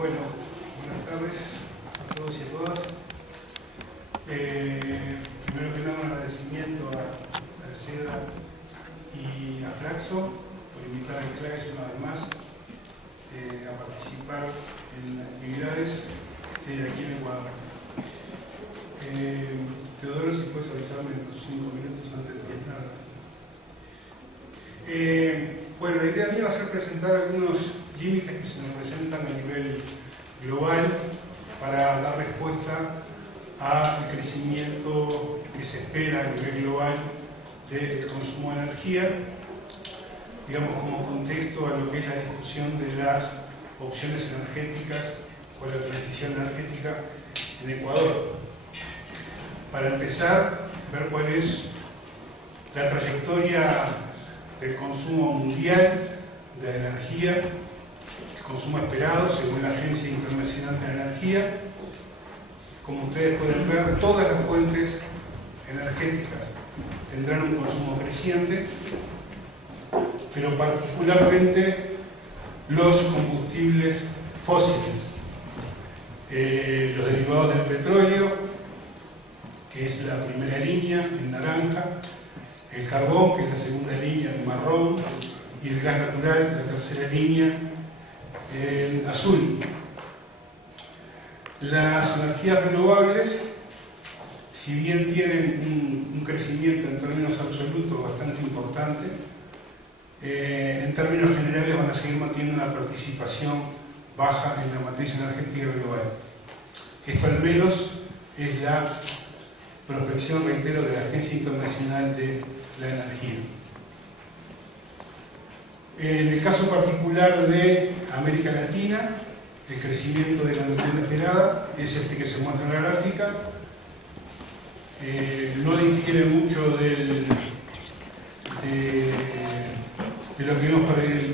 Bueno, buenas tardes a todos y a todas. Primero que nada, un agradecimiento a SEDA y a Flaxo por invitar a CLAES una vez más a participar en actividades aquí en Ecuador. Teodoro, si puedes avisarme en los 5 minutos antes de terminar. Bueno, la idea mía va a ser presentar algunos límites que se nos presentan a nivel global para dar respuesta al crecimiento que se espera a nivel global del consumo de energía, digamos como contexto a lo que es la discusión de las opciones energéticas o la transición energética en Ecuador. Para empezar, ver cuál es la trayectoria del consumo mundial de energía, el consumo esperado según la Agencia Internacional de la Energía. Como ustedes pueden ver, todas las fuentes energéticas tendrán un consumo creciente, pero particularmente los combustibles fósiles, los derivados del petróleo, que es la primera línea en naranja, el carbón, que es la segunda línea en marrón, y el gas natural, la tercera línea en azul. Las energías renovables, si bien tienen un crecimiento en términos absolutos bastante importante, en términos generales van a seguir manteniendo una participación baja en la matriz energética global. Esto al menos es la prospección, reitero, de la Agencia Internacional de la Energía. En el caso particular de América Latina, el crecimiento de la demanda esperada es este que se muestra en la gráfica. No difiere mucho de lo que vimos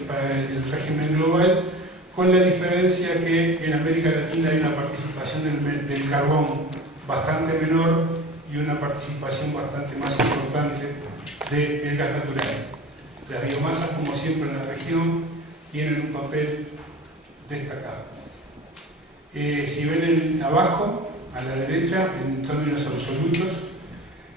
para el régimen global, con la diferencia que en América Latina hay una participación del carbón bastante menor y una participación bastante más importante del gas natural. Las biomasas, como siempre en la región, tienen un papel destacado. Si ven abajo, a la derecha, en términos absolutos,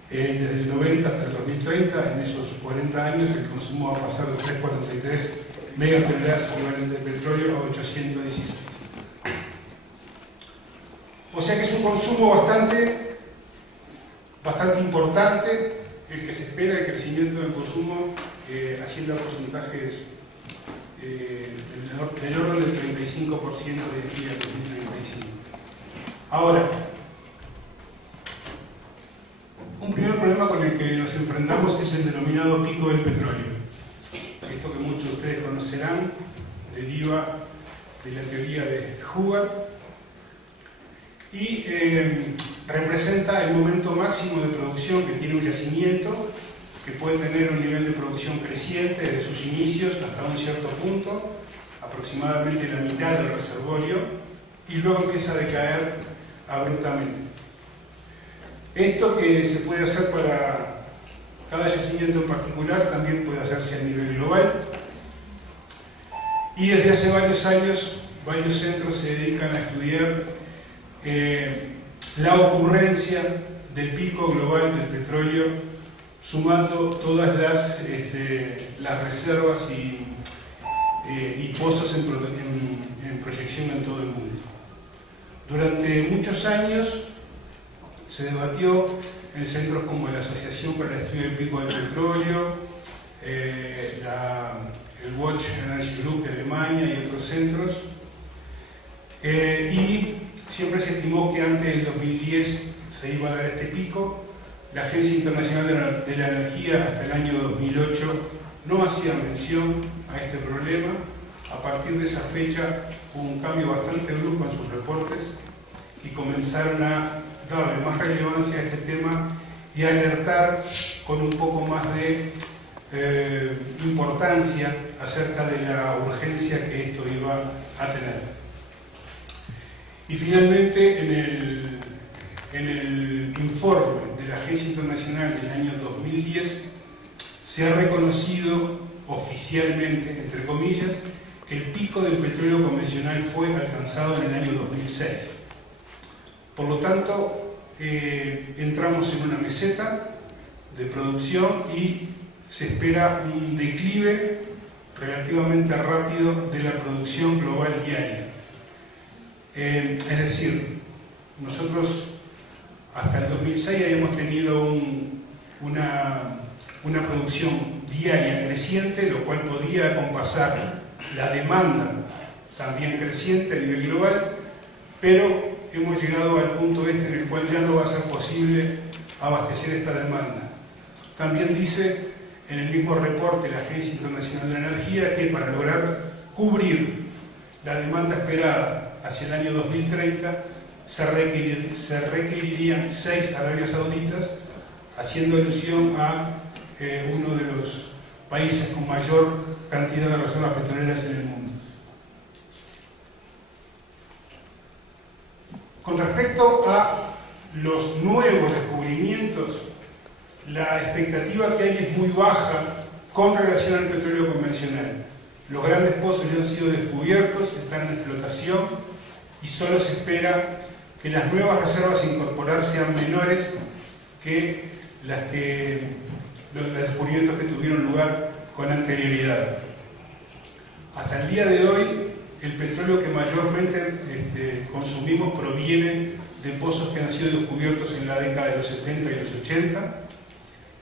desde el 90 hasta el 2030, en esos 40 años, el consumo va a pasar de 343 megatoneladas equivalentes de petróleo a 816. O sea que es un consumo bastante importante el que se espera, el crecimiento del consumo haciendo porcentajes del orden del 35% de aquí al 2035. Ahora, un primer problema con el que nos enfrentamos es el denominado pico del petróleo. Esto que muchos de ustedes conocerán deriva de la teoría de Hubbard y representa el momento máximo de producción que tiene un yacimiento, que puede tener un nivel de producción creciente desde sus inicios hasta un cierto punto, aproximadamente la mitad del reservorio, y luego empieza a decaer abruptamente. Esto que se puede hacer para cada yacimiento en particular también puede hacerse a nivel global, y desde hace varios años varios centros se dedican a estudiar la ocurrencia del pico global del petróleo, sumando todas las reservas y pozos en proyección en todo el mundo. Durante muchos años se debatió en centros como la Asociación para el Estudio del Pico del Petróleo, el Watch Energy Group de Alemania y otros centros, y siempre se estimó que antes del 2010 se iba a dar este pico. La Agencia Internacional de la Energía hasta el año 2008 no hacía mención a este problema. A partir de esa fecha hubo un cambio bastante brusco en sus reportes y comenzaron a darle más relevancia a este tema y a alertar con un poco más de importancia acerca de la urgencia que esto iba a tener. Y finalmente, en el informe de la Agencia Internacional del año 2010 se ha reconocido oficialmente, entre comillas, el pico del petróleo convencional fue alcanzado en el año 2006. Por lo tanto, entramos en una meseta de producción y se espera un declive relativamente rápido de la producción global diaria. Es decir, nosotros hasta el 2006 habíamos tenido una producción diaria creciente, lo cual podía acompasar la demanda también creciente a nivel global, pero hemos llegado al punto en el cual ya no va a ser posible abastecer esta demanda. También dice en el mismo reporte la Agencia Internacional de la Energía que para lograr cubrir la demanda esperada hacia el año 2030 se requerirían 6 Arabias Sauditas, haciendo alusión a uno de los países con mayor cantidad de reservas petroleras en el mundo. Con respecto a los nuevos descubrimientos, la expectativa que hay es muy baja con relación al petróleo convencional. Los grandes pozos ya han sido descubiertos, están en explotación y solo se espera que las nuevas reservas a incorporar sean menores que los descubrimientos que tuvieron lugar con anterioridad. Hasta el día de hoy, el petróleo que mayormente consumimos proviene de pozos que han sido descubiertos en la década de los 70 y los 80,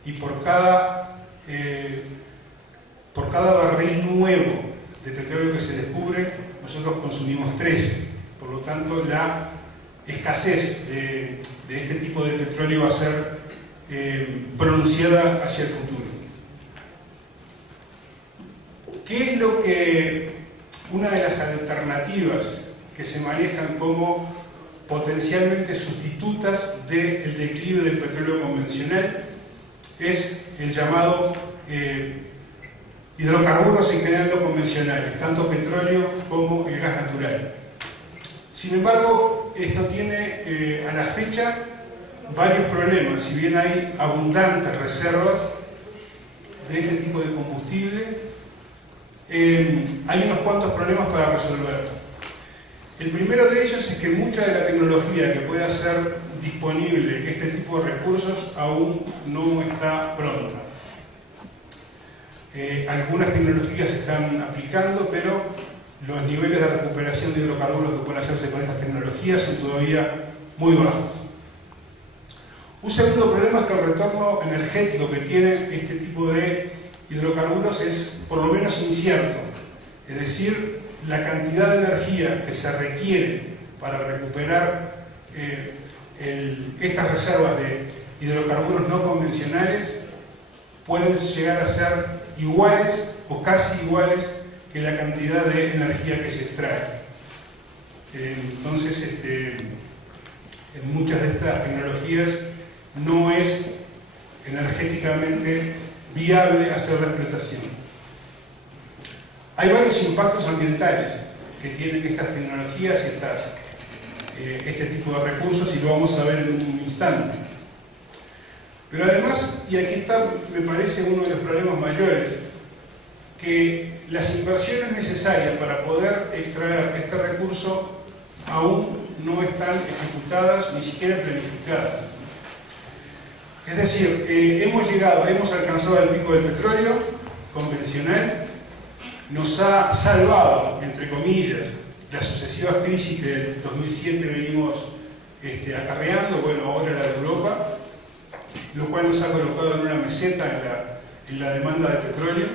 y por cada barril nuevo de petróleo que se descubre, nosotros consumimos 3. Por lo tanto, la escasez de este tipo de petróleo va a ser pronunciada hacia el futuro. ¿Qué es lo que una de las alternativas que se manejan como potencialmente sustitutas del declive del petróleo convencional? Es el llamado hidrocarburos en general no convencionales, tanto petróleo como el gas natural. Sin embargo, esto tiene a la fecha varios problemas. Si bien hay abundantes reservas de este tipo de combustible, hay unos cuantos problemas para resolver. El primero de ellos es que mucha de la tecnología que puede hacer disponible este tipo de recursos aún no está pronta. Algunas tecnologías se están aplicando, pero los niveles de recuperación de hidrocarburos que pueden hacerse con estas tecnologías son todavía muy bajos. Un segundo problema es que el retorno energético que tiene este tipo de hidrocarburos es por lo menos incierto. Es decir, la cantidad de energía que se requiere para recuperar estas reservas de hidrocarburos no convencionales pueden llegar a ser iguales o casi iguales que la cantidad de energía que se extrae. Entonces, en muchas de estas tecnologías no es energéticamente viable hacer la explotación. Hay varios impactos ambientales que tienen estas tecnologías y este tipo de recursos, y lo vamos a ver en un instante. Pero además, y aquí está, me parece, uno de los problemas mayores, que las inversiones necesarias para poder extraer este recurso aún no están ejecutadas, ni siquiera planificadas. Es decir, hemos alcanzado el pico del petróleo convencional, nos ha salvado, entre comillas, las sucesivas crisis que del 2007 venimos acarreando, bueno, ahora la de Europa, lo cual nos ha colocado en una meseta en la demanda de petróleo.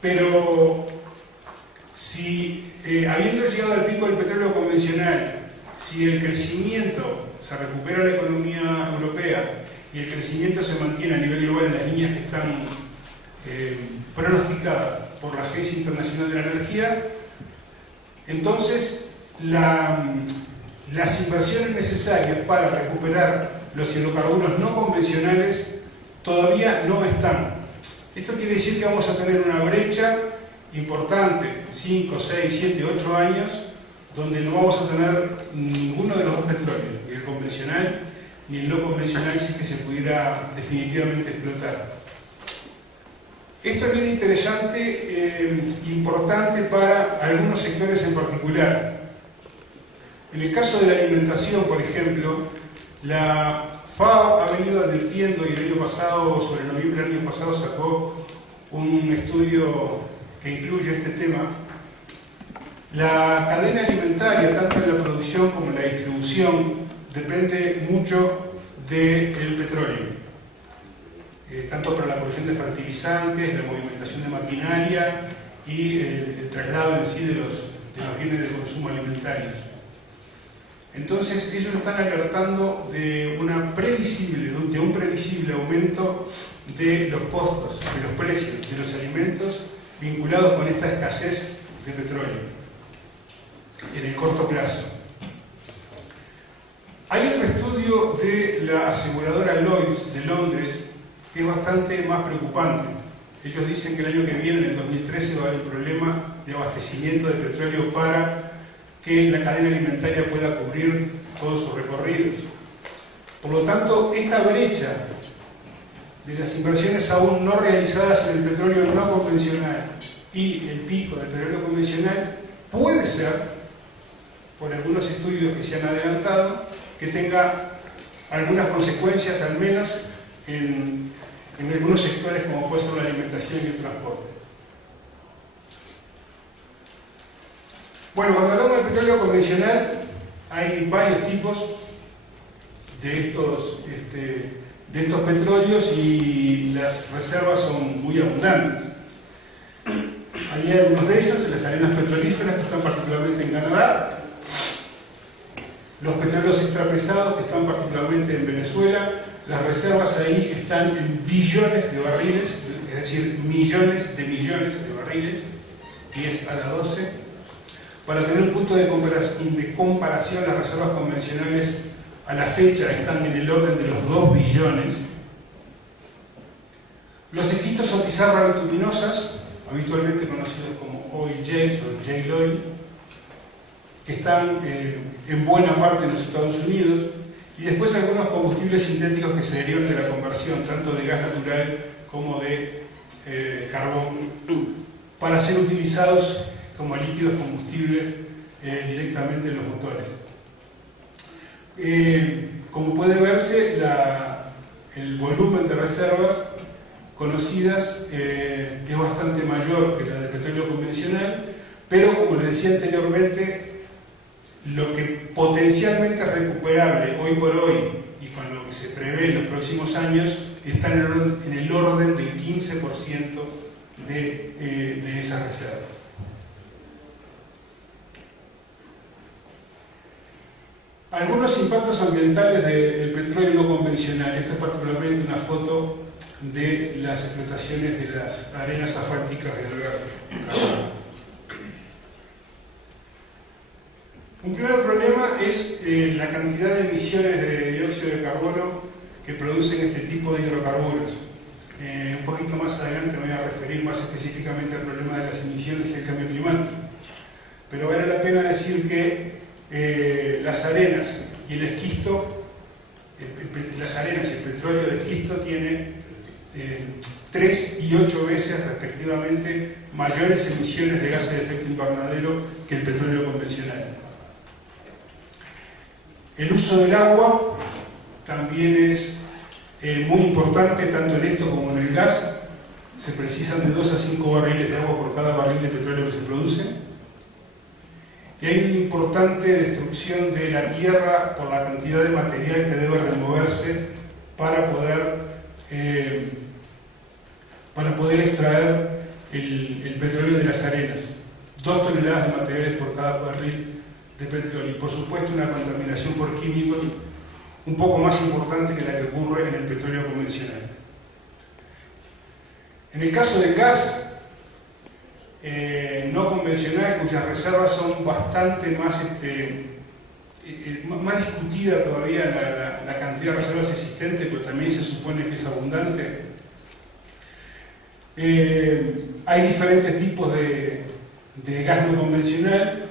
Pero si, habiendo llegado al pico del petróleo convencional, si el crecimiento se recupera la economía europea y el crecimiento se mantiene a nivel global en las líneas que están pronosticadas por la Agencia Internacional de la Energía, entonces las inversiones necesarias para recuperar los hidrocarburos no convencionales todavía no están. Esto quiere decir que vamos a tener una brecha importante, 5, 6, 7, 8 años, donde no vamos a tener ninguno de los dos petróleos, ni el convencional ni el no convencional, si es que se pudiera definitivamente explotar. Esto es bien interesante, importante para algunos sectores en particular. En el caso de la alimentación, por ejemplo, la FAO ha venido advirtiendo, y el año pasado, sobre noviembre del año pasado, sacó un estudio que incluye este tema. La cadena alimentaria, tanto en la producción como en la distribución, depende mucho del petróleo. Tanto para la producción de fertilizantes, la movimentación de maquinaria y el traslado en sí de los bienes de consumo alimentarios. Entonces ellos están alertando de un previsible aumento de los costos, de los precios de los alimentos vinculados con esta escasez de petróleo en el corto plazo. Hay otro estudio de la aseguradora Lloyds de Londres que es bastante más preocupante. Ellos dicen que el año que viene, en el 2013, va a haber un problema de abastecimiento de petróleo para que la cadena alimentaria pueda cubrir todos sus recorridos. Por lo tanto, esta brecha de las inversiones aún no realizadas en el petróleo no convencional y el pico del petróleo convencional puede ser, por algunos estudios que se han adelantado, que tenga algunas consecuencias, al menos en algunos sectores como puede ser la alimentación y el transporte. Bueno, cuando hablamos de petróleo convencional, hay varios tipos de estos petróleos y las reservas son muy abundantes. Hay algunos de ellos en las arenas petrolíferas que están particularmente en Canadá, los petróleos extrapesados que están particularmente en Venezuela. Las reservas ahí están en billones de barriles, es decir, millones de barriles, 10 a la 12. Para tener un punto de comparación, las reservas convencionales a la fecha están en el orden de los 2 billones. Los esquistos o pizarras bituminosas, habitualmente conocidos como oil shales o shale oil, que están en buena parte en los Estados Unidos, y después algunos combustibles sintéticos que se derivan de la conversión, tanto de gas natural como de carbón, para ser utilizados como líquidos combustibles directamente en los motores. Como puede verse, el volumen de reservas conocidas es bastante mayor que la de petróleo convencional, pero como les decía anteriormente, lo que potencialmente es recuperable hoy por hoy y con lo que se prevé en los próximos años está en el orden del 15% de esas reservas. Algunos impactos ambientales del petróleo no convencional. Esto es particularmente una foto de las explotaciones de las arenas asfálticas del Algarve. Un primer problema es la cantidad de emisiones de dióxido de carbono que producen este tipo de hidrocarburos. Un poquito más adelante me voy a referir más específicamente al problema de las emisiones y el cambio climático. Pero vale la pena decir que las arenas y el esquisto, las arenas y el petróleo de esquisto tienen 3 y 8 veces respectivamente mayores emisiones de gases de efecto invernadero que el petróleo convencional. El uso del agua también es muy importante, tanto en esto como en el gas. Se precisan de 2 a 5 barriles de agua por cada barril de petróleo que se produce. Y hay una importante destrucción de la tierra por la cantidad de material que debe removerse para poder extraer el petróleo de las arenas. 2 toneladas de materiales por cada barril de petróleo, y por supuesto una contaminación por químicos un poco más importante que la que ocurre en el petróleo convencional. En el caso del gas no convencional, cuyas reservas son bastante más discutida todavía la cantidad de reservas existentes, pero también se supone que es abundante. Hay diferentes tipos de gas no convencional.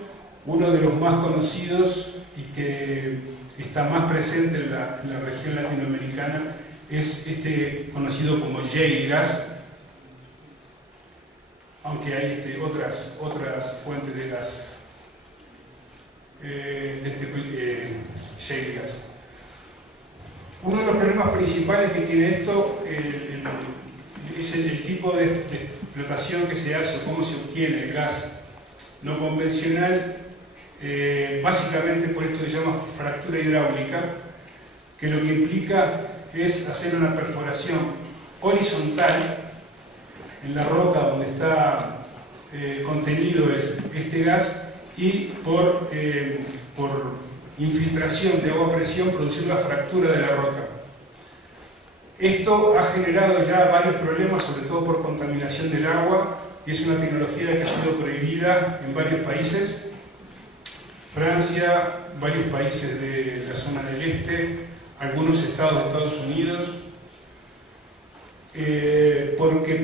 Uno de los más conocidos y que está más presente en la región latinoamericana es este conocido como shale gas, aunque hay otras fuentes de gas, shale gas. Uno de los problemas principales que tiene esto es el tipo de explotación que se hace o cómo se obtiene el gas no convencional, básicamente por esto que se llama fractura hidráulica, que lo que implica es hacer una perforación horizontal en la roca donde está contenido este gas, y por infiltración de agua a presión producir la fractura de la roca. Esto ha generado ya varios problemas, sobre todo por contaminación del agua, y es una tecnología que ha sido prohibida en varios países: Francia, varios países de la zona del este, algunos estados de Estados Unidos, porque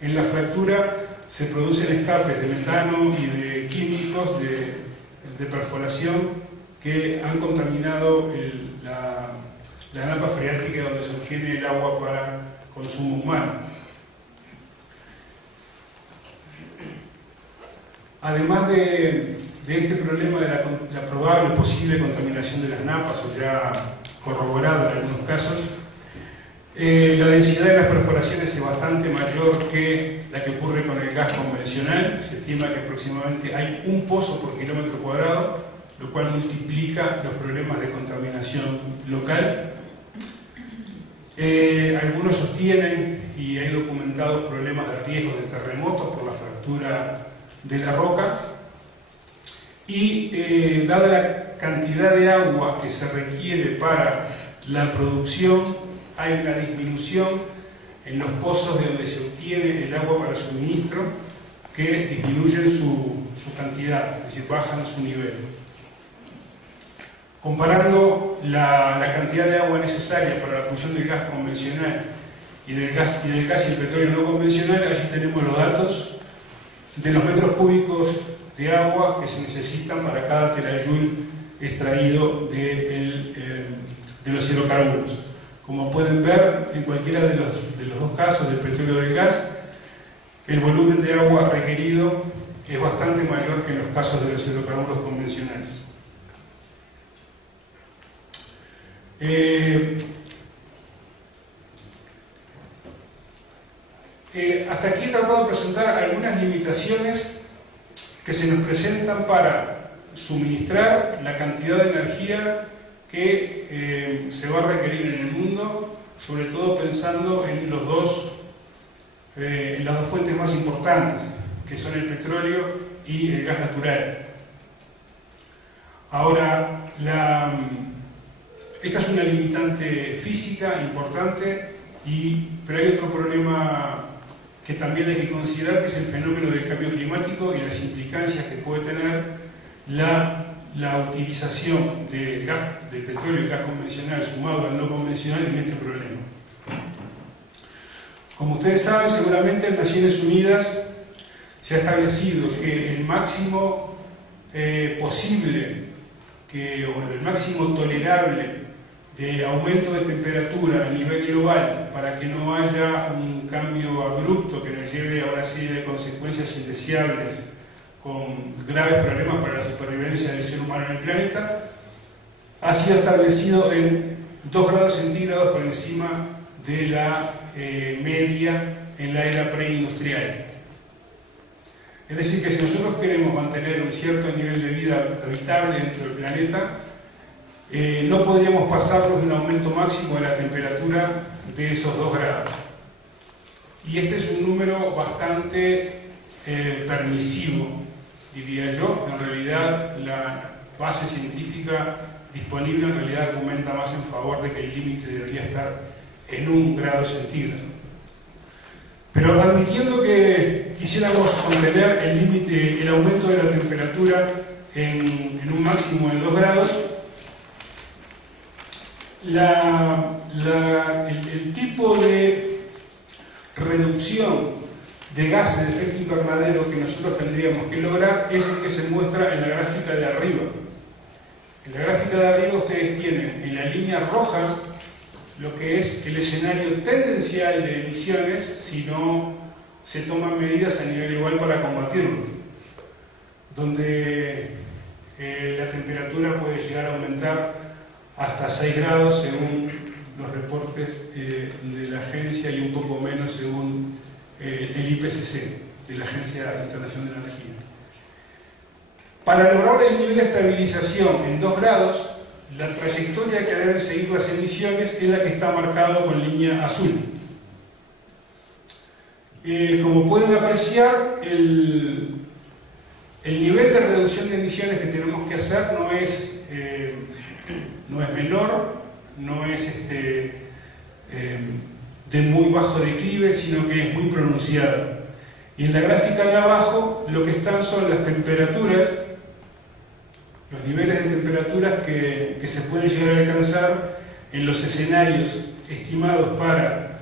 en la fractura se producen escapes de metano y de químicos de perforación que han contaminado la napa freática donde se obtiene el agua para consumo humano. Además de este problema de la probable posible contaminación de las napas, o ya corroborado en algunos casos, la densidad de las perforaciones es bastante mayor que la que ocurre con el gas convencional. Se estima que aproximadamente hay un pozo por kilómetro cuadrado, lo cual multiplica los problemas de contaminación local. Algunos sostienen, y hay documentados problemas de riesgo de terremotos por la fractura de la roca, y dada la cantidad de agua que se requiere para la producción, hay una disminución en los pozos de donde se obtiene el agua para suministro, que disminuyen su cantidad, es decir, bajan su nivel. Comparando la cantidad de agua necesaria para la producción del gas convencional y del gas y el petróleo no convencional, allí tenemos los datos de los metros cúbicos de agua que se necesitan para cada terajoule extraído de los hidrocarburos. Como pueden ver, en cualquiera de los dos casos, del petróleo o del gas, el volumen de agua requerido es bastante mayor que en los casos de los hidrocarburos convencionales. Hasta aquí he tratado de presentar algunas limitaciones que se nos presentan para suministrar la cantidad de energía que se va a requerir en el mundo, sobre todo pensando en las dos fuentes más importantes, que son el petróleo y el gas natural. Ahora, esta es una limitante física importante, pero hay otro problema que también hay que considerar, que es el fenómeno del cambio climático y las implicancias que puede tener la utilización del petróleo y gas convencional sumado al no convencional en este problema. Como ustedes saben, seguramente en Naciones Unidas se ha establecido que el máximo posible, o el máximo tolerable de aumento de temperatura a nivel global, para que no haya un cambio abrupto que nos lleve a una serie de consecuencias indeseables con graves problemas para la supervivencia del ser humano en el planeta, ha sido establecido en 2 grados centígrados por encima de la media en la era preindustrial. Es decir, que si nosotros queremos mantener un cierto nivel de vida habitable dentro del planeta, no podríamos pasarnos de un aumento máximo de la temperatura de esos 2 grados. Y este es un número bastante permisivo, diría yo. En realidad, la base científica disponible en realidad argumenta más en favor de que el límite debería estar en 1 grado centígrado. Pero admitiendo que quisiéramos contener el aumento de la temperatura en un máximo de 2 grados, el tipo de reducción de gases de efecto invernadero que nosotros tendríamos que lograr es el que se muestra en la gráfica de arriba. En la gráfica de arriba ustedes tienen en la línea roja lo que es el escenario tendencial de emisiones si no se toman medidas a nivel global para combatirlo, donde la temperatura puede llegar a aumentar hasta 6 grados según los reportes de la agencia y un poco menos según el IPCC, de la Agencia Internacional de la Energía. Para lograr el nivel de estabilización en 2 grados, la trayectoria que deben seguir las emisiones es la que está marcada con línea azul. Como pueden apreciar, el nivel de reducción de emisiones que tenemos que hacer no es menor, no es de muy bajo declive, sino que es muy pronunciado. Y en la gráfica de abajo lo que están son las temperaturas, los niveles de temperaturas que se pueden llegar a alcanzar en los escenarios estimados para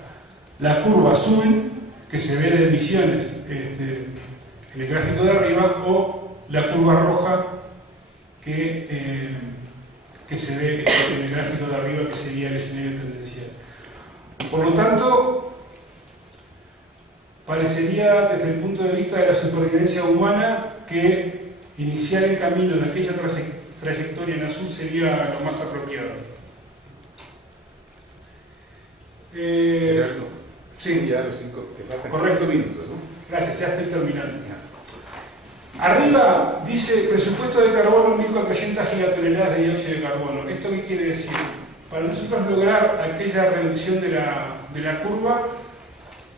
la curva azul, que se ve de emisiones en el gráfico de arriba, o la curva roja que se ve en el gráfico de arriba, que sería el escenario tendencial. Por lo tanto, parecería desde el punto de vista de la supervivencia humana que iniciar el camino en aquella trayectoria en azul sería lo más apropiado. Sí, ya los 5, te faltan correcto. 5 minutos, ¿no? Gracias, ya estoy terminando. Arriba dice presupuesto de carbono 1.400 gigatoneladas de dióxido de carbono. ¿Esto qué quiere decir? Para nosotros lograr aquella reducción de la curva,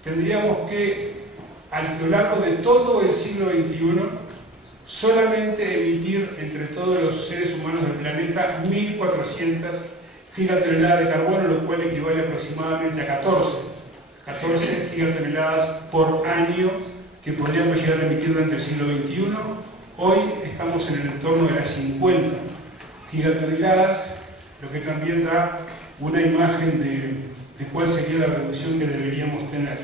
tendríamos que, a lo largo de todo el siglo XXI, solamente emitir entre todos los seres humanos del planeta 1.400 gigatoneladas de carbono, lo cual equivale aproximadamente a 14 gigatoneladas por año que podríamos llegar a emitir durante el siglo XXI. Hoy estamos en el entorno de las 50 gigatoneladas, lo que también da una imagen de cuál sería la reducción que deberíamos tener.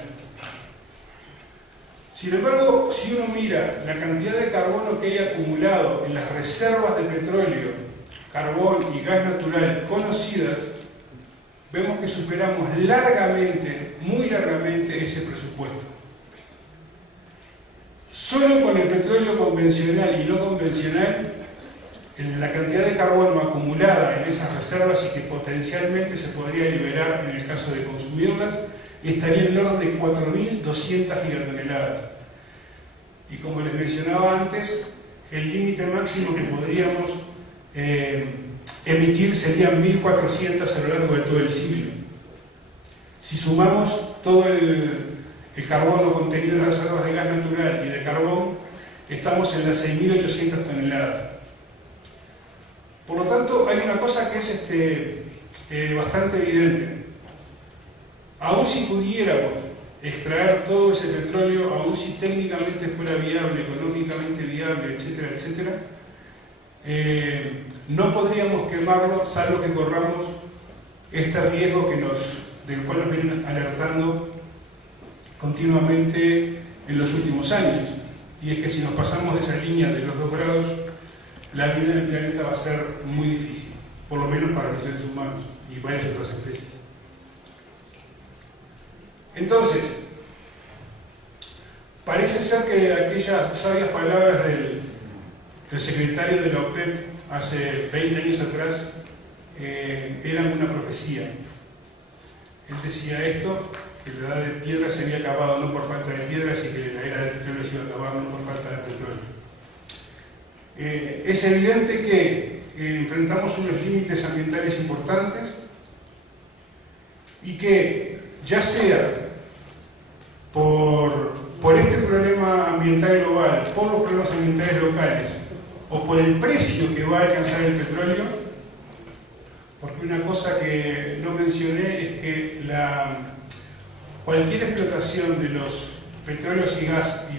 Sin embargo, si uno mira la cantidad de carbono que hay acumulado en las reservas de petróleo, carbón y gas natural conocidas, vemos que superamos largamente, muy largamente, ese presupuesto. Solo con el petróleo convencional y no convencional, la cantidad de carbono acumulada en esas reservas y que potencialmente se podría liberar en el caso de consumirlas, estaría en el orden de 4.200 gigatoneladas. Y como les mencionaba antes, el límite máximo que podríamos emitir serían 1.400 a lo largo de todo el siglo. Si sumamos todo el carbono contenido en las reservas de gas natural y de carbón, estamos en las 6.800 toneladas. Por lo tanto, hay una cosa que es bastante evidente. Aún si pudiéramos extraer todo ese petróleo, aún si técnicamente fuera viable, económicamente viable, etcétera, etcétera, no podríamos quemarlo, salvo que corramos este riesgo del cual nos vienen alertando continuamente en los últimos años. Y es que si nos pasamos de esa línea de los 2 grados, la vida en el planeta va a ser muy difícil, por lo menos para los seres humanos y varias otras especies. Entonces, parece ser que aquellas sabias palabras del secretario de la OPEP hace 20 años atrás eran una profecía. Él decía esto, que la edad de piedra se había acabado no por falta de piedras y que la era del petróleo se iba a acabar no por falta de petróleo. Es evidente que enfrentamos unos límites ambientales importantes y que ya sea por este problema ambiental global, por los problemas ambientales locales o por el precio que va a alcanzar el petróleo, porque una cosa que no mencioné es que cualquier explotación de los petróleos y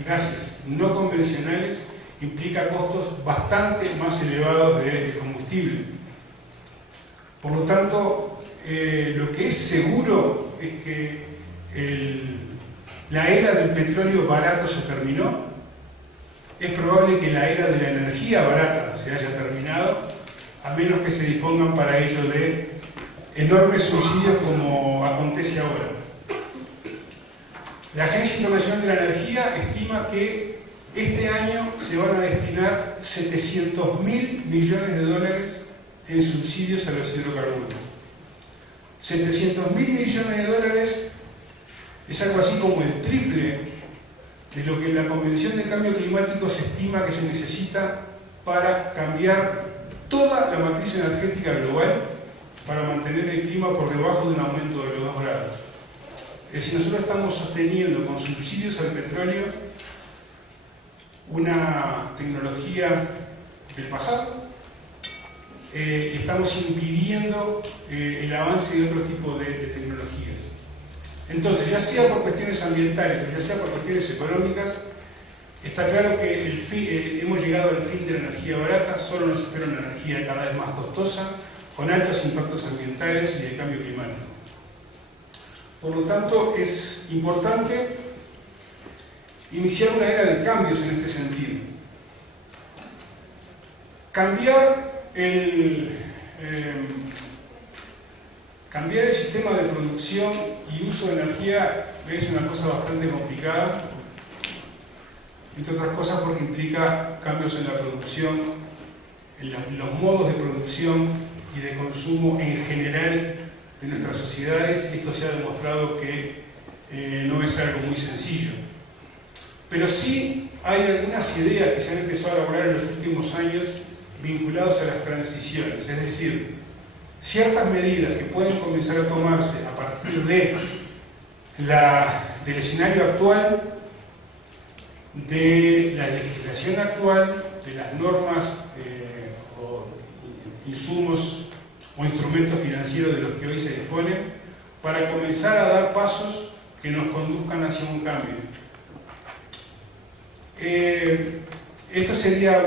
gases no convencionales implica costos bastante más elevados de combustible. Por lo tanto, lo que es seguro es que la era del petróleo barato se terminó. Es probable que la era de la energía barata se haya terminado, a menos que se dispongan para ello de enormes subsidios como acontece ahora. La Agencia Internacional de la Energía estima que este año se van a destinar 700.000 millones de dólares en subsidios a los hidrocarburos. 700.000 millones de dólares es algo así como el triple de lo que en la Convención de Cambio Climático se estima que se necesita para cambiar toda la matriz energética global para mantener el clima por debajo de un aumento de los 2 grados. Es decir, nosotros estamos sosteniendo con subsidios al petróleo una tecnología del pasado, estamos impidiendo el avance de otro tipo de tecnologías. Entonces, ya sea por cuestiones ambientales o ya sea por cuestiones económicas, está claro que hemos llegado al fin de la energía barata, solo nos espera una energía cada vez más costosa, con altos impactos ambientales y de cambio climático. Por lo tanto, es importante iniciar una era de cambios en este sentido. Cambiar el sistema de producción y uso de energía es una cosa bastante complicada, entre otras cosas porque implica cambios en la producción, en los modos de producción y de consumo en general de nuestras sociedades, y esto se ha demostrado que no es algo muy sencillo. Pero sí hay algunas ideas que se han empezado a elaborar en los últimos años vinculadas a las transiciones, es decir, ciertas medidas que pueden comenzar a tomarse a partir del escenario actual, de la legislación actual, de las normas o insumos o instrumentos financieros de los que hoy se disponen, para comenzar a dar pasos que nos conduzcan hacia un cambio. Esto sería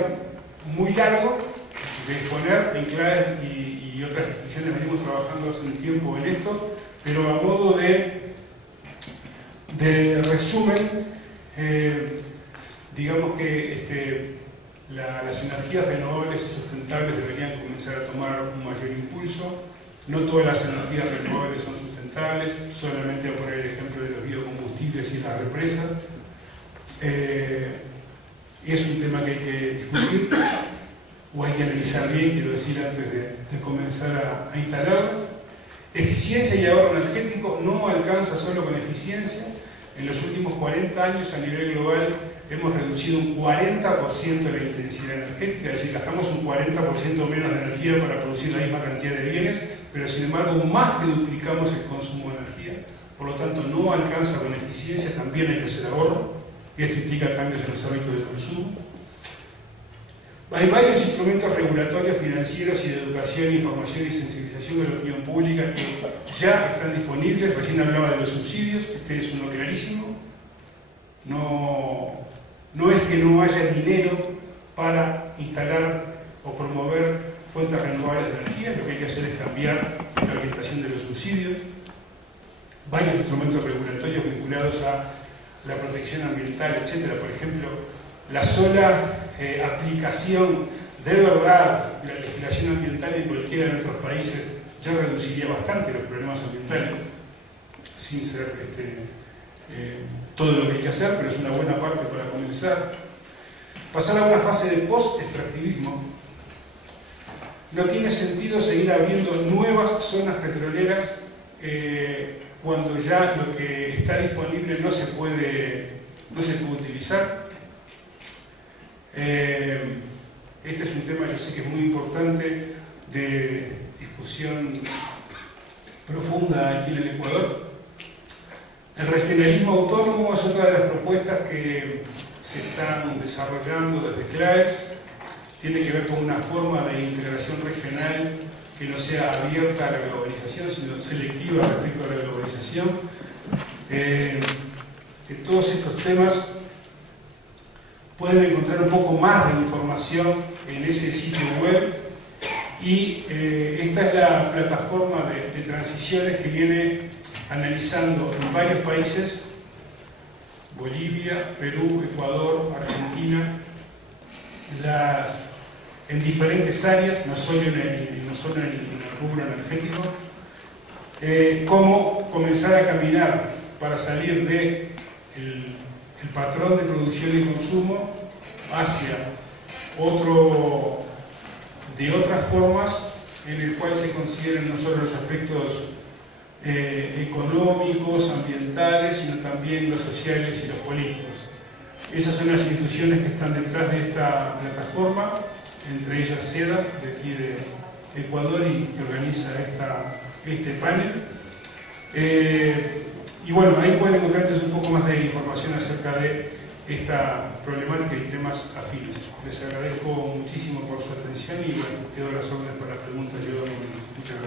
muy largo de exponer en clave y otras instituciones venimos trabajando hace un tiempo en esto, pero a modo de resumen, digamos que las energías renovables y sustentables deberían comenzar a tomar un mayor impulso. No todas las energías renovables son sustentables, solamente voy a poner el ejemplo de los biocombustibles y las represas. Es un tema que hay que discutir o hay que analizar bien, quiero decir, antes de comenzar a instalarlas. Eficiencia y ahorro energético no alcanza solo con eficiencia. En los últimos 40 años a nivel global hemos reducido un 40% la intensidad energética, es decir, gastamos un 40% menos de energía para producir la misma cantidad de bienes, pero sin embargo más que duplicamos el consumo de energía. Por lo tanto, no alcanza con eficiencia, también hay que hacer ahorro, y esto implica cambios en los hábitos de consumo. Hay varios instrumentos regulatorios, financieros y de educación, información y sensibilización de la opinión pública que ya están disponibles. Recién hablaba de los subsidios, este es uno clarísimo. No es que no haya dinero para instalar o promover fuentes renovables de energía, lo que hay que hacer es cambiar la orientación de los subsidios. Varios instrumentos regulatorios vinculados a la protección ambiental, etc. Por ejemplo, la sola aplicación de verdad de la legislación ambiental en cualquiera de nuestros países ya reduciría bastante los problemas ambientales, sin ser todo lo que hay que hacer, pero es una buena parte para comenzar. Pasar a una fase de post-extractivismo. No tiene sentido seguir abriendo nuevas zonas petroleras cuando ya lo que está disponible no se puede utilizar. Este es un tema, yo sé que es muy importante, de discusión profunda aquí en el Ecuador. El regionalismo autónomo es otra de las propuestas que se están desarrollando desde CLAES. Tiene que ver con una forma de integración regional que no sea abierta a la globalización, sino selectiva respecto a la globalización. De todos estos temas pueden encontrar un poco más de información en ese sitio web, y esta es la plataforma de transiciones que viene analizando en varios países: Bolivia, Perú, Ecuador, Argentina, en diferentes áreas, no solo en el rubro energético, cómo comenzar a caminar para salir de el patrón de producción y consumo hacia de otras formas en el cual se consideran no solo los aspectos económicos, ambientales, sino también los sociales y los políticos. Esas son las instituciones que están detrás de esta plataforma, entre ellas SEDA, de aquí de Ecuador, y que organiza este panel. Y bueno, ahí pueden encontrarles un poco más de información acerca de esta problemática y temas afines. Les agradezco muchísimo por su atención y bueno, quedo a las órdenes para preguntas y dudas. Muchas gracias.